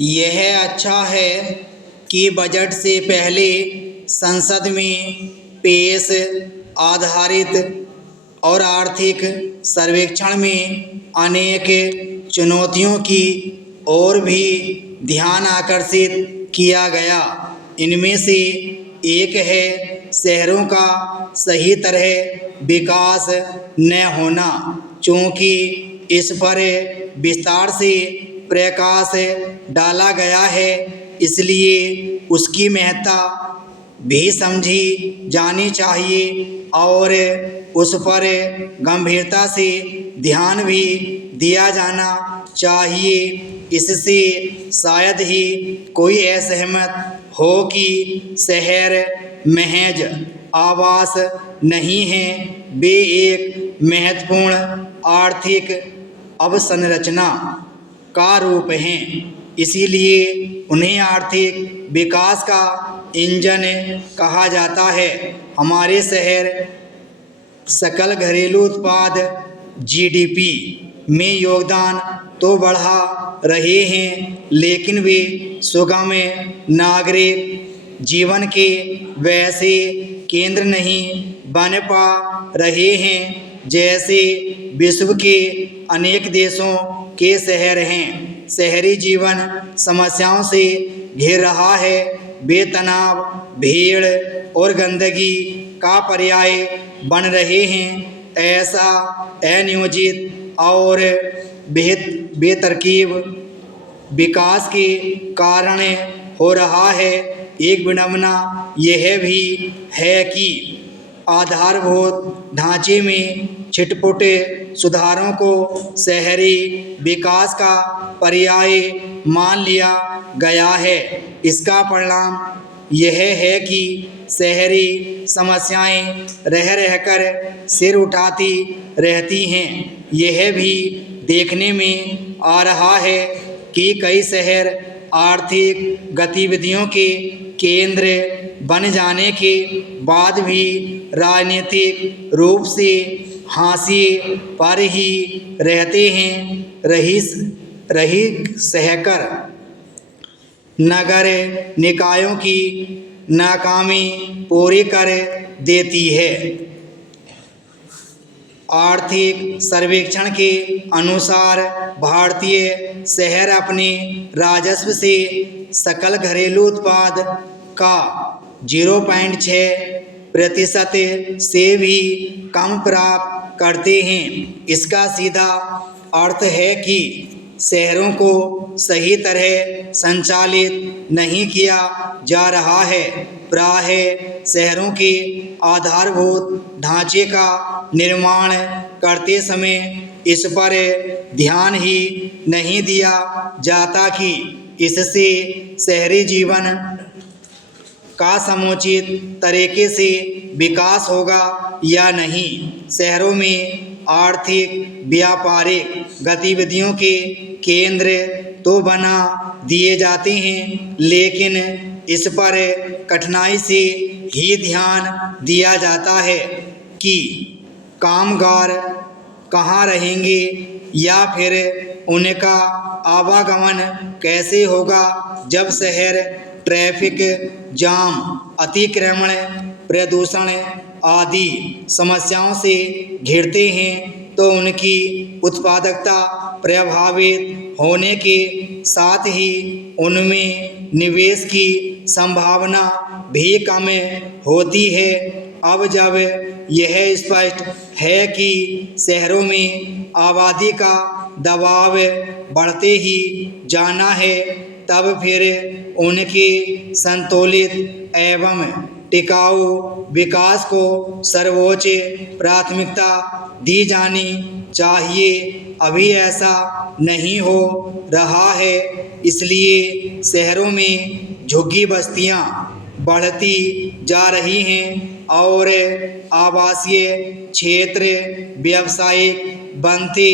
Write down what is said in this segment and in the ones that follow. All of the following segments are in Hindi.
यह अच्छा है कि बजट से पहले संसद में पेश आधारित और आर्थिक सर्वेक्षण में अनेक चुनौतियों की ओर भी ध्यान आकर्षित किया गया। इनमें से एक है शहरों का सही तरह विकास न होना। चूँकि इस पर विस्तार से प्रकाश डाला गया है, इसलिए उसकी महत्ता भी समझी जानी चाहिए और उस पर गंभीरता से ध्यान भी दिया जाना चाहिए। इससे शायद ही कोई असहमत हो कि शहर महज आवास नहीं है, वे एक महत्वपूर्ण आर्थिक अवसंरचना का रूप हैं। इसीलिए उन्हें आर्थिक विकास का इंजन कहा जाता है। हमारे शहर सकल घरेलू उत्पाद जीडीपी में योगदान तो बढ़ा रहे हैं, लेकिन वे सुगम नागरिक जीवन के वैसे केंद्र नहीं बन पा रहे हैं जैसे विश्व के अनेक देशों के शहर हैं। शहरी जीवन समस्याओं से घिर रहा है। बेतनाव, भीड़ और गंदगी का पर्याय बन रहे हैं। ऐसा अनियोजित और बेतरतीब विकास के कारण हो रहा है। एक विडंबना यह भी है कि आधारभूत ढांचे में छिटपुट सुधारों को शहरी विकास का पर्याय मान लिया गया है। इसका परिणाम यह है कि शहरी समस्याएं रह रहकर सिर उठाती रहती हैं। यह भी देखने में आ रहा है कि कई शहर आर्थिक गतिविधियों के केंद्र बन जाने के बाद भी राजनीतिक रूप से हाशिए पर ही रहते हैं। रही सहकर नगर निकायों की नाकामी पूरी कर देती है। आर्थिक सर्वेक्षण के अनुसार भारतीय शहर अपने राजस्व से सकल घरेलू उत्पाद का 0.6% से भी कम प्राप्त करते हैं। इसका सीधा अर्थ है कि शहरों को सही तरह संचालित नहीं किया जा रहा है। प्रायः शहरों के आधारभूत ढांचे का निर्माण करते समय इस पर ध्यान ही नहीं दिया जाता कि इससे शहरी जीवन का समुचित तरीके से विकास होगा या नहीं। शहरों में आर्थिक व्यापारिक गतिविधियों के केंद्र तो बना दिए जाते हैं, लेकिन इस पर कठिनाई से ही ध्यान दिया जाता है कि कामगार कहाँ रहेंगे या फिर उनका आवागमन कैसे होगा। जब शहर ट्रैफिक जाम, अतिक्रमण, प्रदूषण आदि समस्याओं से घिरते हैं तो उनकी उत्पादकता प्रभावित होने के साथ ही उनमें निवेश की संभावना भी कम होती है। अब जब यह स्पष्ट है कि शहरों में आबादी का दबाव बढ़ते ही जाना है, तब फिर उनके संतुलित एवं टिकाऊ विकास को सर्वोच्च प्राथमिकता दी जानी चाहिए। अभी ऐसा नहीं हो रहा है, इसलिए शहरों में झुग्गी बस्तियां बढ़ती जा रही हैं और आवासीय क्षेत्र व्यावसायिक बनते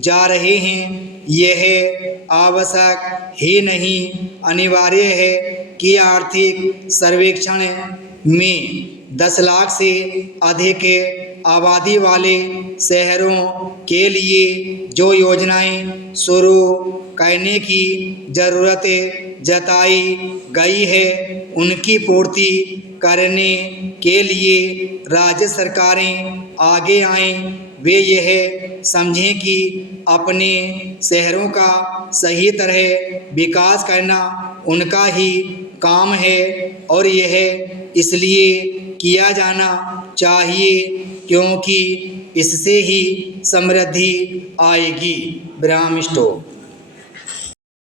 जा रहे हैं। यह आवश्यक ही नहीं, अनिवार्य है कि आर्थिक सर्वेक्षण में 10 लाख से अधिक आबादी वाले शहरों के लिए जो योजनाएं शुरू करने की ज़रूरत जताई गई है, उनकी पूर्ति करने के लिए राज्य सरकारें आगे आएं। वे यह समझें कि अपने शहरों का सही तरह विकास करना उनका ही काम है और यह इसलिए किया जाना चाहिए क्योंकि इससे ही समृद्धि आएगी। विराम स्टॉप।